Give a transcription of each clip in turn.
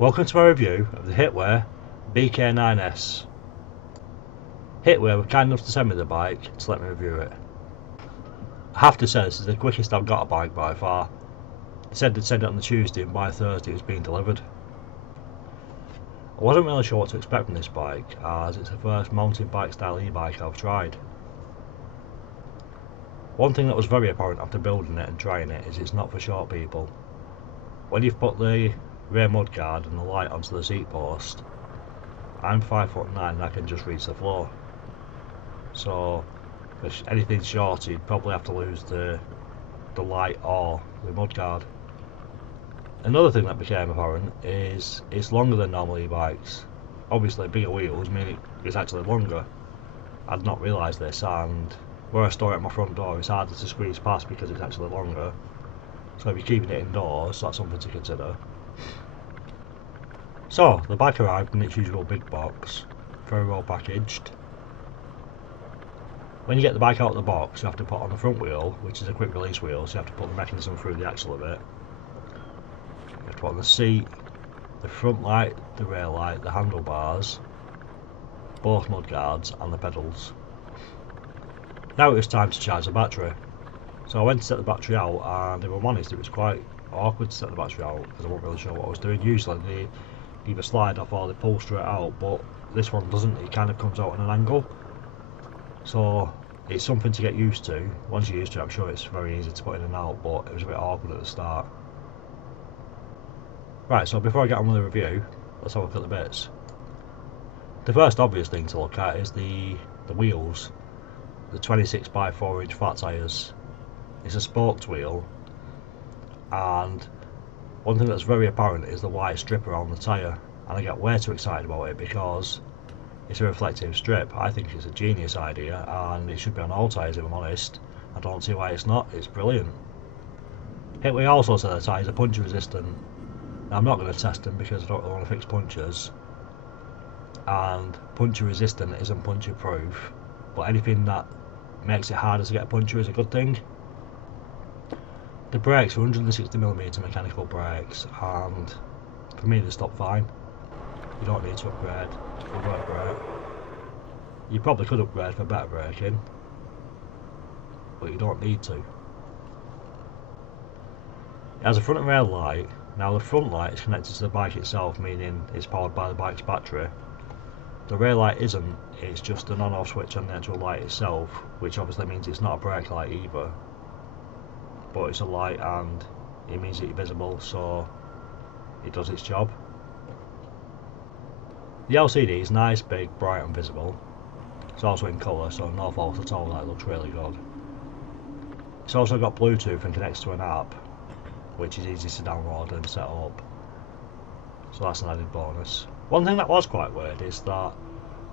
Welcome to my review of the Hitway Bk9S. Hitway were kind enough to send me the bike to let me review it. I have to say this is the quickest I've got a bike by far. They said they'd send it on the Tuesday and by Thursday it was being delivered. I wasn't really sure what to expect from this bike as it's the first mountain bike style e-bike I've tried. One thing that was very apparent after building it and trying it is it's not for short people. When you've put the rear mudguard and the light onto the seat post, I'm 5'9" and I can just reach the floor. So if anything short, you'd probably have to lose the light or the mudguard. Another thing that became apparent is it's longer than normal e-bikes. Obviously bigger wheels mean it's actually longer. I'd not realised this, and where I store it at my front door it's harder to squeeze past because it's actually longer. So if you're keeping it indoors, that's something to consider. So, the bike arrived in its usual big box, very well packaged. When you get the bike out of the box, you have to put on the front wheel, which is a quick release wheel, so you have to put the mechanism through the axle of it. You have to put on the seat, the front light, the rear light, the handlebars, both mudguards and the pedals. Now it was time to charge the battery. So I went to set the battery out, and if I'm honest, it was quite awkward to set the battery out because I wasn't really sure what I was doing. Usually they either slide off or they pull straight out, but this one doesn't. It kind of comes out at an angle. So it's something to get used to. Once you're used to it, I'm sure it's very easy to put in and out, but it was a bit awkward at the start. Right, so before I get on with the review, let's have a look at the bits. The first obvious thing to look at is the wheels. The 26x4 inch flat tyres. It's a spoked wheel, and one thing that's very apparent is the white strip around the tyre, and I get way too excited about it because it's a reflective strip. I think it's a genius idea and it should be on all tyres if I'm honest. I don't see why it's not. It's brilliant. Hitway also said the tyres are puncture resistant. Now, I'm not going to test them because I don't really want to fix punctures, and puncture resistant isn't puncture proof, but anything that makes it harder to get a puncture is a good thing. The brakes are 160mm mechanical brakes, and for me they stop fine. You don't need to upgrade, they work great. You probably could upgrade for better braking, but you don't need to. It has a front and rear light. Now the front light is connected to the bike itself, meaning it's powered by the bike's battery. The rear light isn't, it's just an on-off switch on the actual light itself, which obviously means it's not a brake light either. But it's a light and it means that you're visible, so it does its job. The LCD is nice, big, bright and visible. It's also in colour, so no fault at all, that looks really good. It's also got Bluetooth and connects to an app, which is easy to download and set up, so that's an added bonus. One thing that was quite weird is that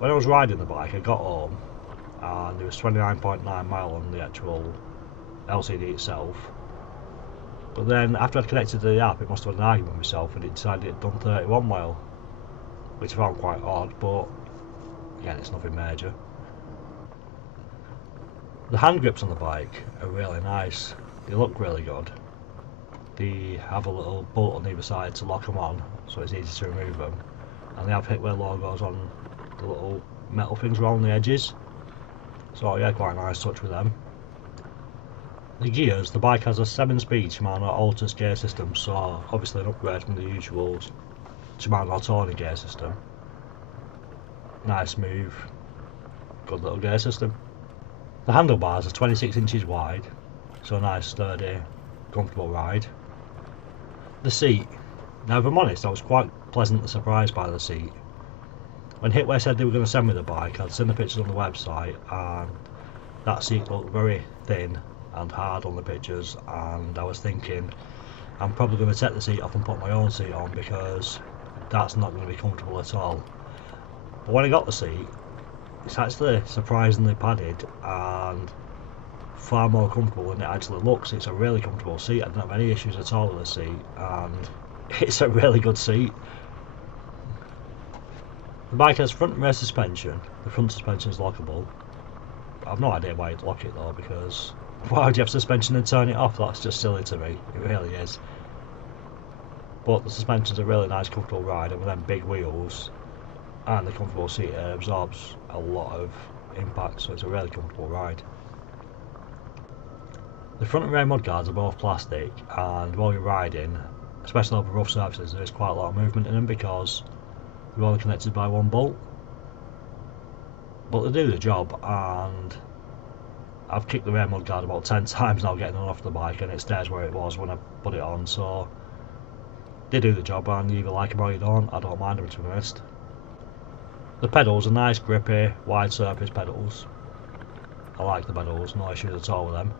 when I was riding the bike I got home and there was 29.9 miles on the actual LCD itself, but then after I'd connected to the app it must have had an argument with myself and it decided it had done 31 miles, which I found quite odd, but again it's nothing major. The hand grips on the bike are really nice, they look really good. They have a little bolt on either side to lock them on, so it's easy to remove them, and they have Hitway logos on the little metal things around the edges, so yeah, quite a nice touch with them. The gears, the bike has a 7-speed Shimano Altus gear system, so obviously an upgrade from the usual Shimano Tony gear system. Nice, smooth, good little gear system. The handlebars are 26 inches wide, so a nice, sturdy, comfortable ride. The seat, now if I'm honest, I was quite pleasantly surprised by the seat. When Hitway said they were going to send me the bike, I'd seen the pictures on the website, and that seat looked very thin and hard on the pictures, and I was thinking I'm probably going to take the seat off and put my own seat on because that's not going to be comfortable at all. But when I got the seat, it's actually surprisingly padded and far more comfortable than it actually looks. It's a really comfortable seat. I didn't have any issues at all with the seat, and it's a really good seat. The bike has front and rear suspension. The front suspension is lockable. I've no idea why you'd lock it though, because why would you have suspension and turn it off? That's just silly to me, it really is. but the suspension's a really nice comfortable ride, and with them big wheels and the comfortable seat, it absorbs a lot of impact, so it's a really comfortable ride. The front and rear mudguards are both plastic, and while you're riding, especially over rough surfaces, there is quite a lot of movement in them because they're only connected by one bolt. But they do the job, and I've kicked the rear mudguard about 10 times now getting on off the bike, and it stays where it was when I put it on, so they do the job, and you either like them or you don't. I don't mind them, to be honest. The pedals are nice, grippy, wide surface pedals. I like the pedals, no issues at all with them.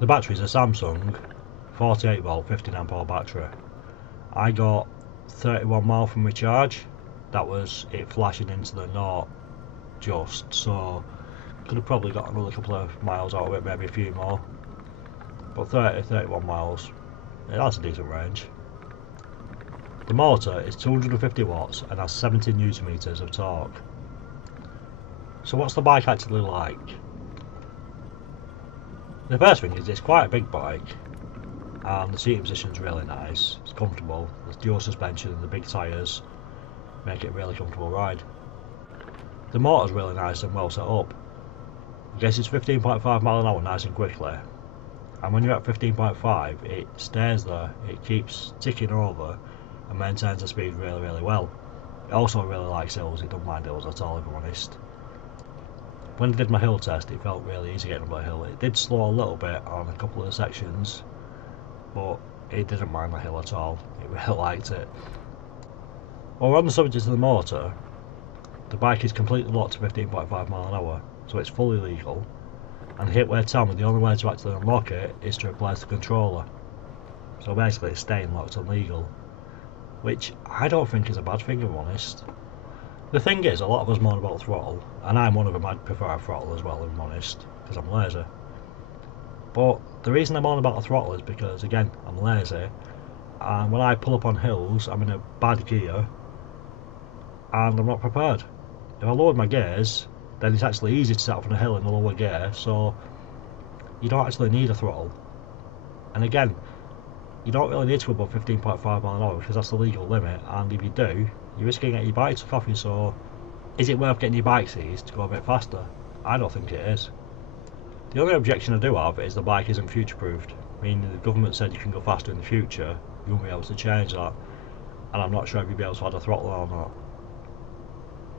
The battery's a Samsung 48 volt 15 amp hour battery. I got 31 mile from my charge. That was it flashing into the naught just, so could have probably got another couple of miles out of it, maybe a few more. But 31 miles, that's a decent range. The motor is 250 watts and has 70 newton meters of torque. So what's the bike actually like? The first thing is it's quite a big bike, and the seating position is really nice. It's comfortable. There's dual suspension and the big tyres make it a really comfortable ride. The motor's really nice and well set up. I guess it's 15.5 mile an hour nice and quickly, and when you're at 15.5 it stays there. It keeps ticking over and maintains the speed really well. It also really likes hills. It doesn't mind hills at all, if I'm honest. When I did my hill test, it felt really easy getting up a hill. It did slow a little bit on a couple of the sections, but it didn't mind the hill at all. It really liked it. While we're on the subject of the motor, the bike is completely locked to 15.5 mile an hour, so it's fully legal, and Hitway tell me the only way to actually unlock it is to replace the controller. So basically it's staying locked and legal, which I don't think is a bad thing, if I'm honest. The thing is, a lot of us moan about throttle, and I'm one of them. I'd prefer a throttle as well, if I'm honest, because I'm lazy. But the reason I moan about the throttle is because, again, I'm lazy, and when I pull up on hills, I'm in a bad gear, and I'm not prepared. If I lowered my gears, then it's actually easy to set off on a hill in a lower gear, so you don't actually need a throttle. And again, you don't really need to go above 15.5 mile an hour because that's the legal limit, and if you do, you're risking getting your bike took off you. So is it worth getting your bike seized to go a bit faster? I don't think it is. The only objection I do have is the bike isn't future proofed. I mean, the government said you can go faster in the future, you won't be able to change that, and I'm not sure if you'll be able to add a throttle or not.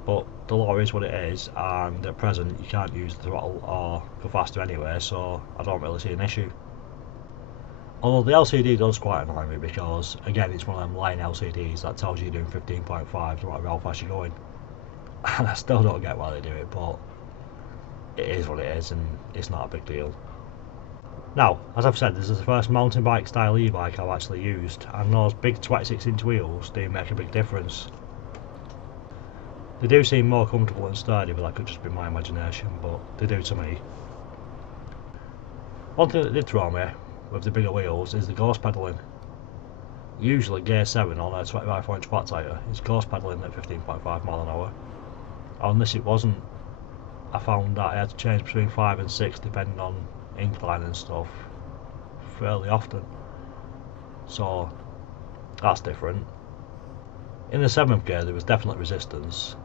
But the law is what it is, and at present you can't use the throttle or go faster anyway, so I don't really see an issue. Although the LCD does quite annoy me because, again, it's one of them line LCDs that tells you you're doing 15.5 no matter how fast you're going. And I still don't get why they do it, but it is what it is, and it's not a big deal. Now, as I've said, this is the first mountain bike style e-bike I've actually used, and those big 26-inch wheels do make a big difference. They do seem more comfortable and sturdy, but that could just be my imagination, but they do to me. One thing that did throw me with the bigger wheels is the ghost pedalling. Usually gear 7 on a 25-inch flat tyre is ghost pedalling at 15.5 mile an hour. On this it wasn't. I found that I had to change between 5 and 6 depending on incline and stuff fairly often. So that's different. In the 7th gear there was definite resistance,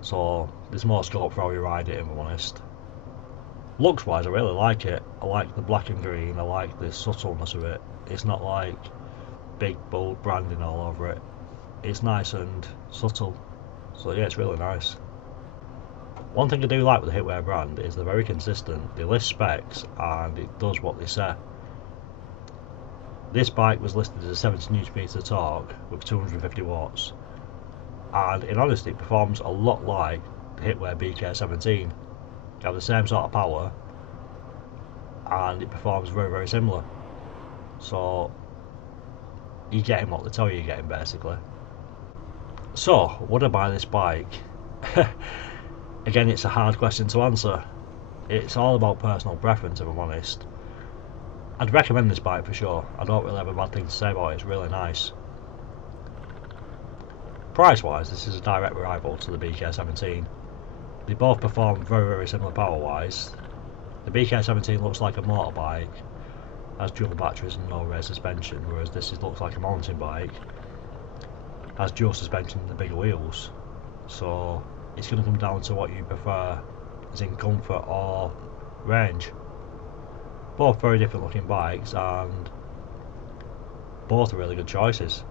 so there's more scope for how you ride it, if I'm honest. Looks wise I really like it. I like the black and green, I like the subtleness of it. It's not like big bold branding all over it. It's nice and subtle, so yeah, it's really nice. One thing I do like with the Hitway brand is they're very consistent. They list specs and it does what they say. This bike was listed as a 70 Nm torque with 250 watts, and in honesty it performs a lot like the Hitway Bk9S. You have the same sort of power and it performs very similar, so you're getting what they tell you you're getting basically. So would I buy this bike? Again, it's a hard question to answer. It's all about personal preference, if I'm honest. I'd recommend this bike for sure. I don't really have a bad thing to say about it. It's really nice. Price wise, this is a direct rival to the Bk9S. They both perform very similar power wise. The Bk9S looks like a motorbike, has dual batteries and no rear suspension, whereas this looks like a mountain bike, has dual suspension and the bigger wheels. So it's going to come down to what you prefer, as in comfort or range. Both very different looking bikes, and both are really good choices.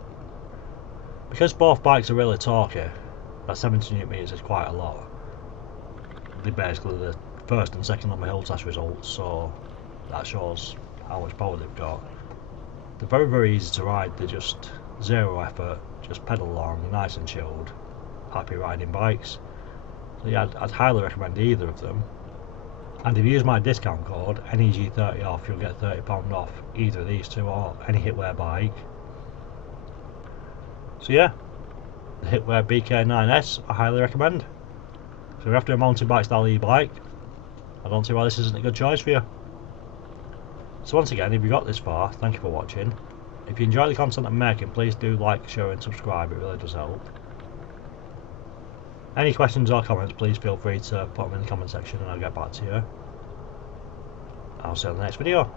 Because both bikes are really torquey, that 70 Nm is quite a lot. They're basically the first and second on my hill test results, so that shows how much power they've got. They're very, very easy to ride. They're just zero effort, just pedal along, nice and chilled, happy riding bikes. So yeah, I'd highly recommend either of them. And if you use my discount code NEG30 off, you'll get £30 off either of these two or any Hitway bike. So yeah, the Hitway Bk9S I highly recommend. So if you're after a mountain bike style e-bike, I don't see why this isn't a good choice for you. So once again, if you got this far, thank you for watching. If you enjoy the content I'm making, please do like, share and subscribe, it really does help. Any questions or comments, please feel free to put them in the comment section and I'll get back to you. I'll see you in the next video.